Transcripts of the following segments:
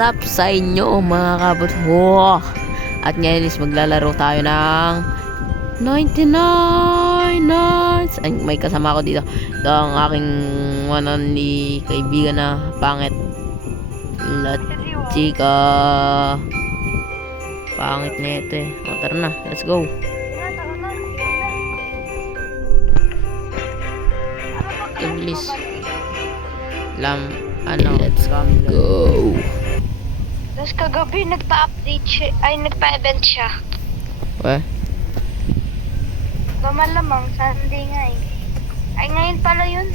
up sa inyo mga kabot ho? At ngayon is maglalaro tayo ng 99 Nights. Ay, may kasama ako dito. Ito ang aking one only kaibigan na pangit. La Chica. Pangit na ito eh. O, tara na, let's go. English. Let's go. Tapos kagabi nagpa-update siya, ay nagpa-event siya. What? Malamang Sunday nga eh. Ay ngayon pala yun.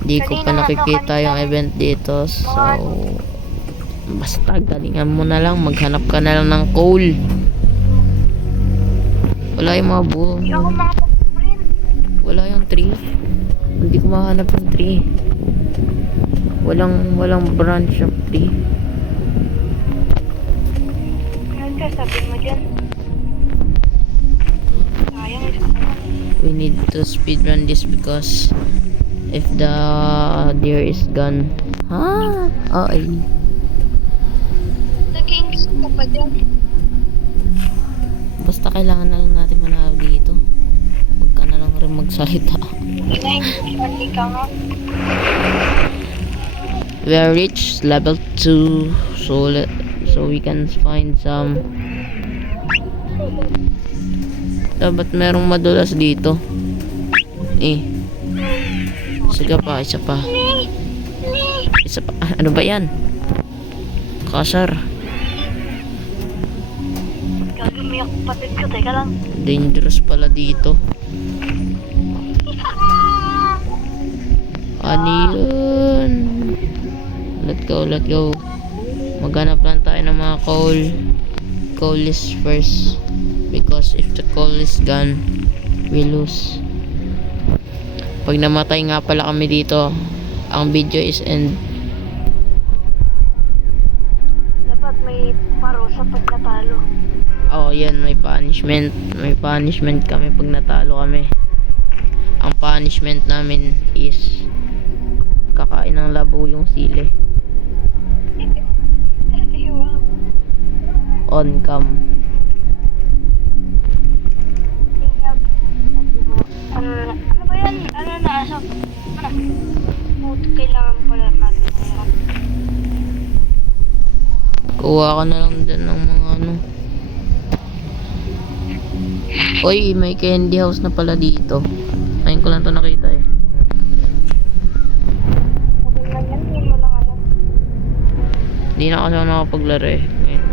Di ko pa Kanina nakikita kanina. yung event dito. So, basta galingan mo na lang. Maghanap ka na lang ng coal. Wala yung mga buo. Hindi ako makapag-print. Wala yung tree. Hindi ko mahanap yung tree. Walang branch of tree. Ano ka sabihin mo dyan? Sayang isa ko. We need to speedrun this because if the deer is gone. Ha? Ay. Nag-English ka pa dyan. Basta kailangan na lang natin manalo dito. Huwag ka na lang rin magsalita. Hindi ka nga. We are reached level 2, so we can find some. Dapat merong madulas dito. Isa pa. Isa pa. Ano ba yan? Kasar. Gagamiyak patid ko, teka lang. Dangerous pala dito. Ano yun? Let's go. Maghanap lang tayo ng mga coal. Coal is first. Because if the coal is gone, we lose. Pag namatay nga pala kami dito, ang video is end. Dapat may parusa pag natalo. Oh, yan, may punishment. May punishment kami pag natalo kami. Ang punishment namin is kakain ng labo yung sili. On cam. Ano ba yan? Ano na asap? Kailangan pala natin. Kuha ka na lang din ng mga ano. Oy, may candy house na pala dito. Ngayon ko lang to nakita eh. Maganda yan, hindi mo lang alam. Hindi na kasi ako nakapaglaro eh.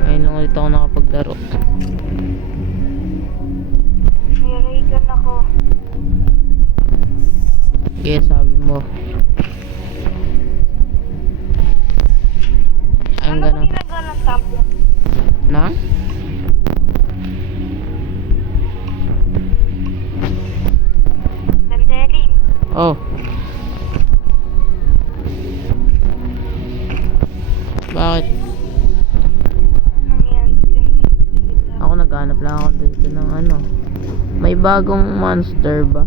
Ngayon lang ulit ako nakapaglaro. May raygun ako. Kaya sabi mo. I'm Ano gonna... ba ginagawa ng tablet? Na? Dandering. Oh. Bakit? Ano yan? Ako naghanap lang ako dito ng ano. May bagong monster ba?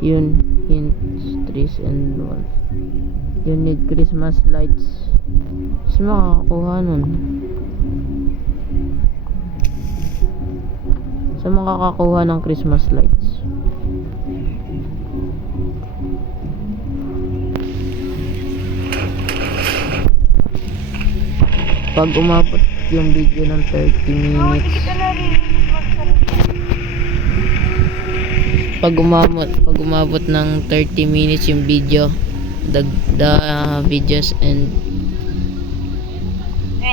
Yun. Hints, trees, and walls. You need Christmas lights. Saan makakakuha nun? Saan makakakuha ng Christmas lights? Pag umabot yung video ng 30 Oo, hindi minutes, kita narinig magsalita. pag umabot ng 30 minutes yung video, the videos and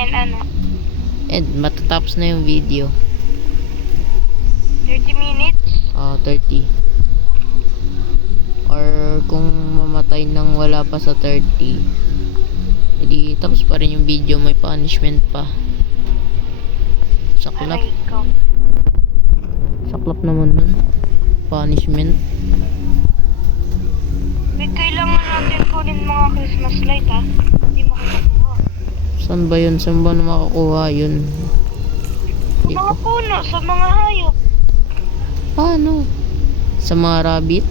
Ano? matatapos na yung video. 30 minutes? 30. Or kung mamatay nang wala pa sa 30, hindi tapos pa rin yung video, may punishment pa. Saklap. Aray ko. Saklap naman nun. Punishment. Wait, kailangan natin kunin mga Christmas light ha. Hindi mo kinakuha. Saan ba yun? Saan ba na makakuha yun? Hindi Mga ko. puno, sa mga hayop. Paano? Sa mga rabbit?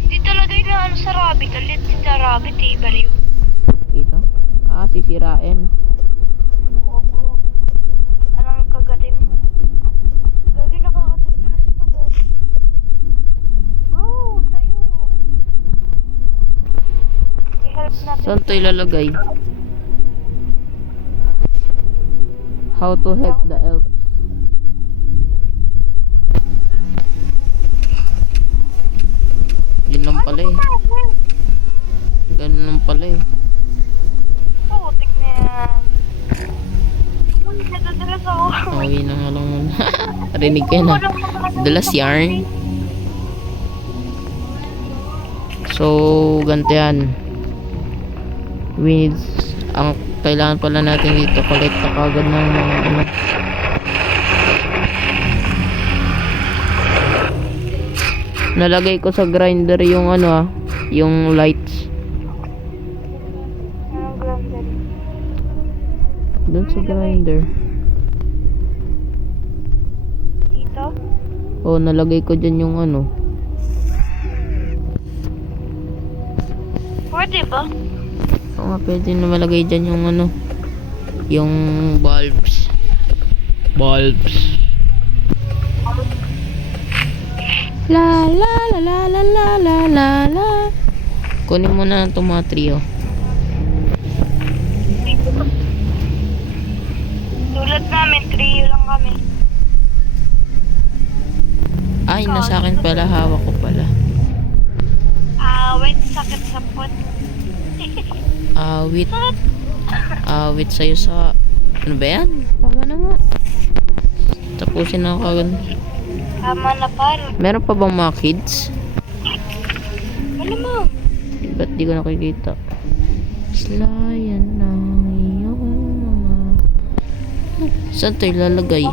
Hindi talaga inaano sa rabbit. Alit si sa rabbit eh. Baliw. Dito? Ah, sisirain. Oo. Anong kagatin mo? Gagi nakakatigas to, gagi. Bro, tayo. I-help natin. Saan to ilalagay? How to help the elf. Yun lang pala eh. Ganun lang pala eh. Putik na yan. Uy, nadadalas ako. Awin na nga lang muna. Rinig kayo na. Dalas yarn. So, ganito yan. We need, ang kailangan pala natin dito, collect na kagad ng mga ano. Nalagay ko sa grinder yung ano yung lights. Anong grinder? Doon sa grinder. Dito? Oh, nalagay ko dyan yung ano. Pwede ba? Oo nga, pwede na malagay dyan yung ano. Yung bulbs. Bulbs. La la la la la la la la la. Kunin mo na itong mga trio. Tulad namin, trio lang kami. Ay, nasa akin pala. Hawak ko pala. Wait, sakit sa pot. Awit. Awit sa'yo sa... Ano ba yan? Tama na nga. Tapusin na ako agad. Tama na pare. Meron pa bang mga kids? Alam mo. Ba't di ko nakikita? Slayan ng iyong mga... Saan ito ilalagay?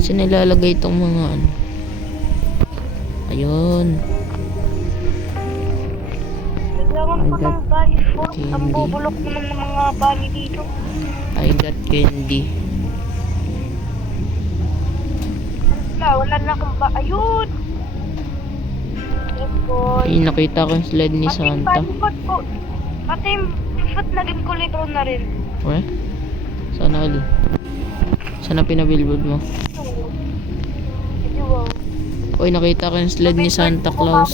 Saan ilalagay itong mga ano? Ayun. Kailangan I ko got ng bunny food. candy. Ang bubulok naman ng mga bunny dito. I got candy. Wala na akong ba... Ayun! Yes, boy. Ay, nakita ko yung sled ni Santa. Pati yung foot naging kulay brown na rin. Weh? Sana ulit. Sana pinabillboard mo. Hindi, wow. Uy, nakita ko yung sled ni Santa Claus.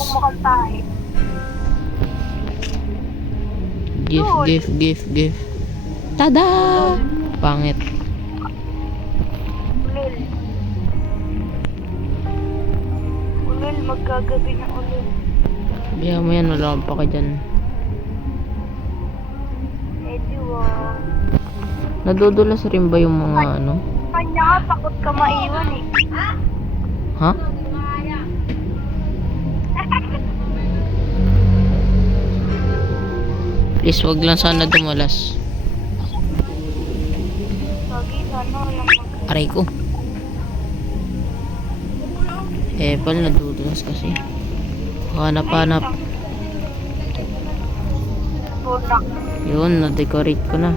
Gift. Tada! Pangit. Ulol, magkagabi na ulol. Sabihan mo yan, wala pa ka dyan. Hindi, wow. Nadudulas rin ba yung mga ano? Kanya ka, takot ka maiwan eh. Ha? Please, wag lang sana dumalas. Lagi, sana walang Aray ko. Pal, nadudulas kasi. Hanap. Bunak. Yun, na-decorate ko na.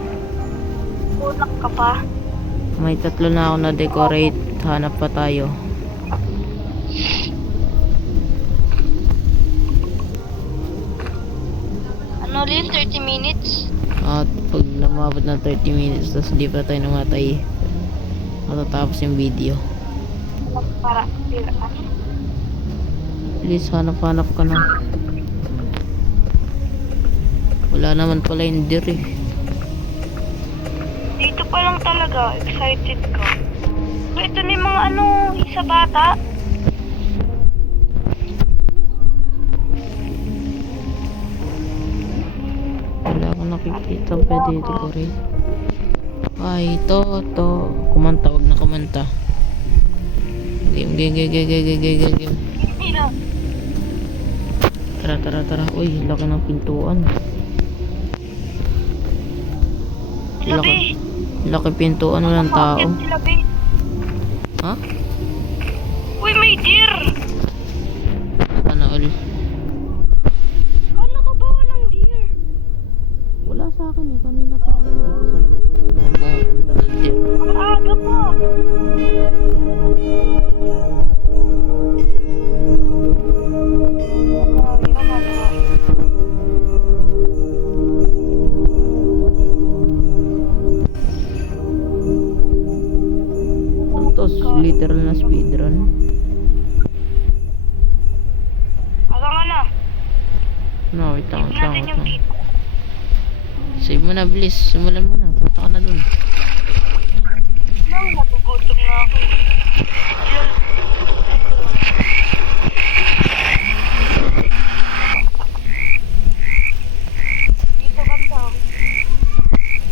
Bunak ka pa. May 3 na ako na-decorate. Hanap pa tayo. Ano rin, 30 minutes? At pag lumabot na 30 minutes, tapos hindi pa tayo namatay, matatapos yung video. Para, piraan. Please, hanap ka na. Wala naman pala yung deer eh. Dito pa lang talaga, excited ka. So, ito na yung mga ano, isa bata. Wala akong nakikita pwede decorate. Ay, ito. Kumanta, wag na kumanta. Game. Hindi na. Tara. Uy, laki ng pintuan. Labi. Laki pintuan, walang tao. Labi. Ha? Uy, may deer. Ano ulit? Kala ka ba walang deer? Wala sa akin eh. Kanina pa ako dito sa labas. Ang aga pa. Ay, ano. No, wait lang, wait lang, Natin wait yung lang. kid. Save mo na, bilis. Simulan mo na. Punta ka na dun. Nang nagugutom na ako. Yun. Dito banda.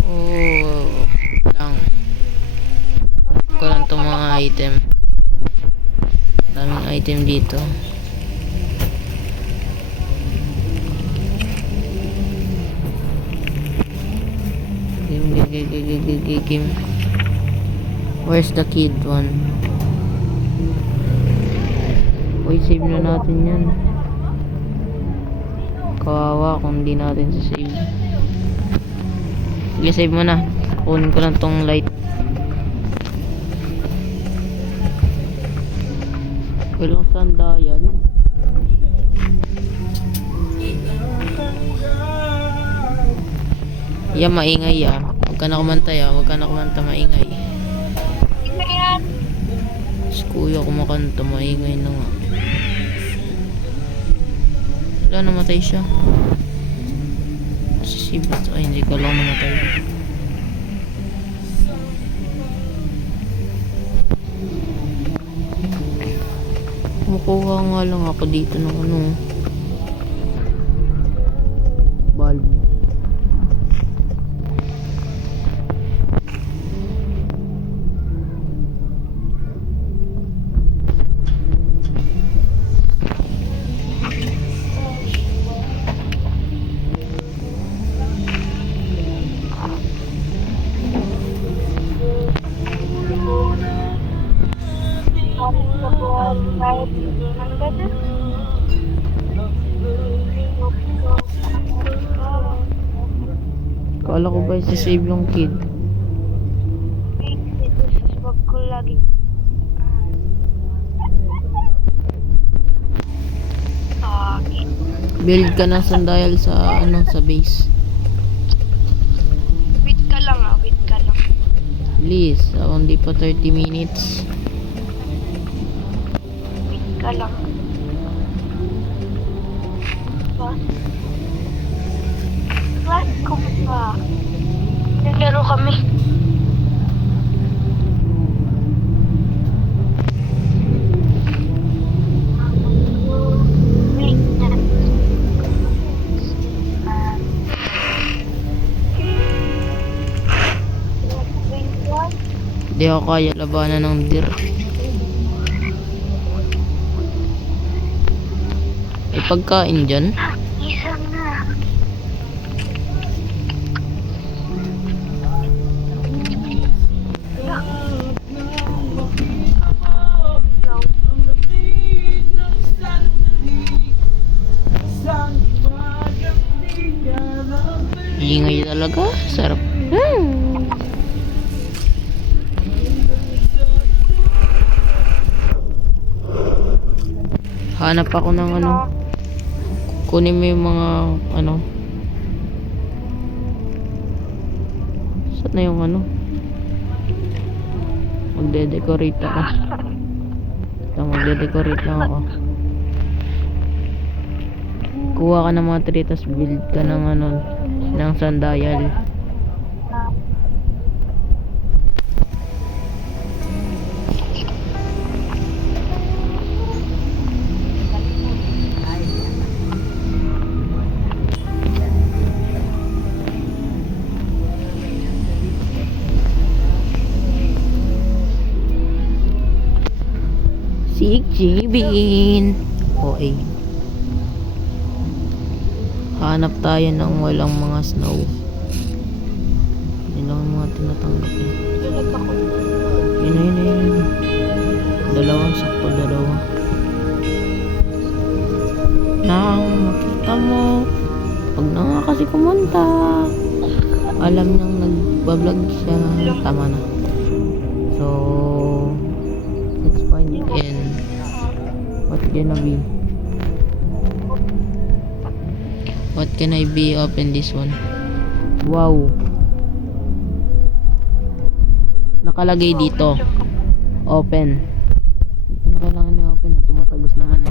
Oh, lang. Ko lang itong mga item. Daming item dito. Game. Where's the kid one? Uy, save na natin yan. Kawawa kung di natin save. Sige, save mo na. Kunin ko lang tong light. Walang tanda yan. Yan, maingay ya. Huwag ka na kumanta ya. Huwag ka na kumanta, maingay. Ito yan. Si kuya kumakanta, maingay na nga. Wala, namatay siya. Si Sibot. Ay, hindi ka lang namatay. Kumukuha nga lang ako dito ng ano. Bulb. Kala ko ba save yung kid? Wag ko lagi. Build ka ng sundial sa ano, sa base. Wait ka lang wait ka lang. Please, only pa 30 minutes. Wait ka lang. What? Class ko ba? Naglaro kami. Wait na. Di ako kaya labanan ng deer. May pagkain dyan? Isa na. Ingay talaga. Sarap. Hanap ako ng ano. Kunin mo yung mga ano. Saan na yung ano? Magde-decorate ako. Magde-decorate lang ako. Kuha ka ng mga tree, tas build ka ng ano, ng sundial. Si Jibin. Okay. Hanap tayo ng walang mga snow. Yun lang ang mga tinatanggap niya. Yun. Dalawa, sakto dalawa. Nang makita mo, wag na nga kasi kumunta. Alam niyang nagbablog siya. Tama na. So, let's find in what can I be open this one. Wow, nakalagay dito open. Hindi ko na kailangan i-open, tumatagos naman eh.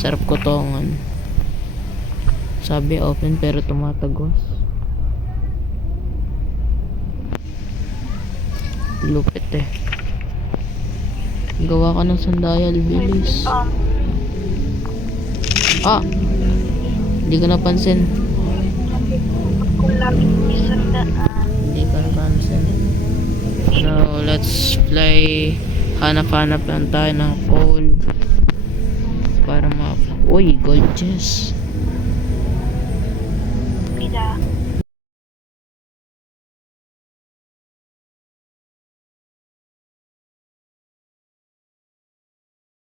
Sarap ko tongan. Sabi open pero tumatagos. Lupit eh. Gawa ka ng sandayal, bilis. Ah! Hindi ko napansin. Kulapit isang daan. Hindi ko napansin. Now, let's play. Hanap-hanap lang tayo ng coal. Para Uy, gold chest.